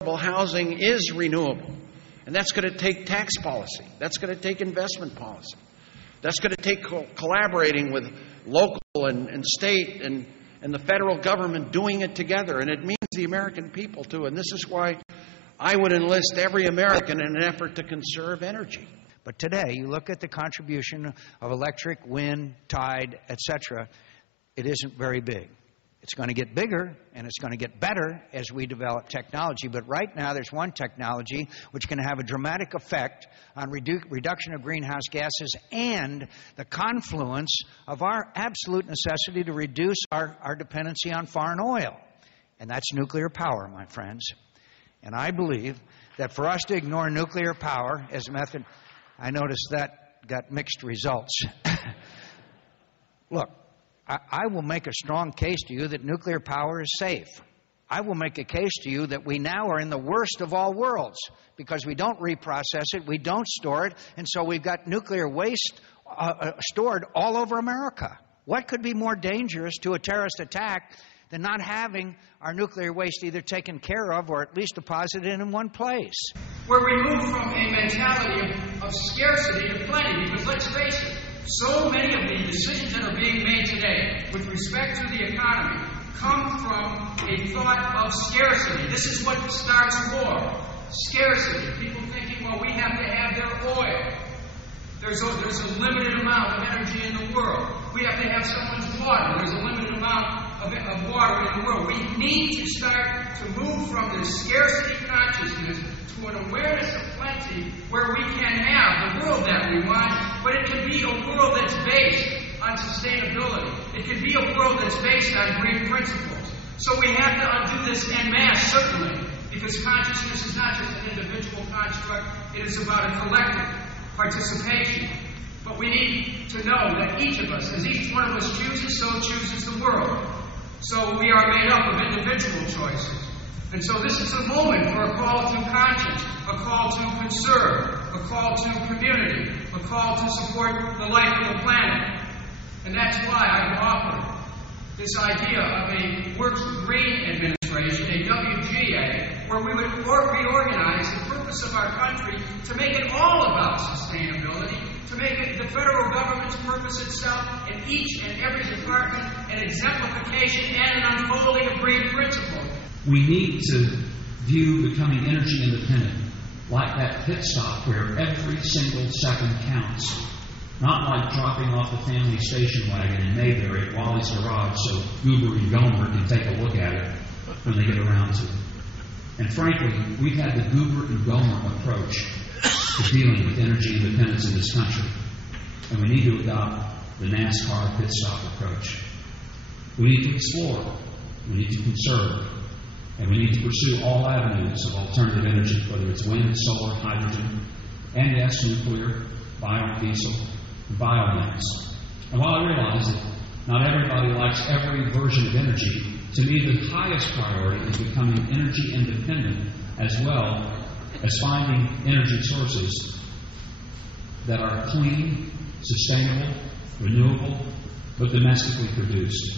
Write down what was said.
housing is renewable. And that's going to take tax policy. That's going to take investment policy. That's going to take collaborating with local and state and the federal government doing it together. And it means the American people, too. And this is why I would enlist every American in an effort to conserve energy. But today, you look at the contribution of electric, wind, tide, etc., it isn't very big. It's going to get bigger, and it's going to get better as we develop technology. But right now, there's one technology which can have a dramatic effect on reduction of greenhouse gases and the confluence of our absolute necessity to reduce our dependency on foreign oil. And that's nuclear power, my friends. And I believe that for us to ignore nuclear power as a method, I noticed that got mixed results. Look, I will make a strong case to you that nuclear power is safe. I will make a case to you that we now are in the worst of all worlds because we don't reprocess it, we don't store it, and so we've got nuclear waste stored all over America. What could be more dangerous to a terrorist attack than not having our nuclear waste either taken care of or at least deposited in one place? We're removed from a mentality of scarcity to plenty, because let's face it, so many of the decisions that are being made today with respect to the economy come from a thought of scarcity. This is what starts war. Scarcity. People thinking, well, we have to have their oil. There's a limited amount of energy in the world. We have to have someone's water. There's a limited amount of water in the world. We need to start to move from this scarcity consciousness to an awareness of plenty where we can have the world that we want, but it can be a world that's based on sustainability. It can be a world that's based on green principles. So we have to undo this en masse, certainly, because consciousness is not just an individual construct, it is about a collective participation. But we need to know that each of us, as each one of us chooses, so chooses the world. So we are made up of individual choices. And so this is a moment for a call to conscience, a call to conserve, a call to community, a call to support the life of the planet. And that's why I've offered this idea of a Works Green Administration, a WGA, where we would reorganize the purpose of our country to make it all about sustainability, to make it the federal government's purpose itself in each and every department an exemplification and an unfolding of green principles. We need to view becoming energy independent like that pit stop where every single second counts. Not like dropping off the family station wagon in Mayberry at Wally's Garage so Goober and Gomer can take a look at it when they get around to it. And frankly, we've had the Goober and Gomer approach to dealing with energy independence in this country. And we need to adopt the NASCAR pit stop approach. We need to explore. We need to conserve. And we need to pursue all avenues of alternative energy, whether it's wind, solar, hydrogen, and yes, nuclear, biodiesel, and biomass. And while I realize that not everybody likes every version of energy, to me the highest priority is becoming energy independent as well as finding energy sources that are clean, sustainable, renewable, but domestically produced.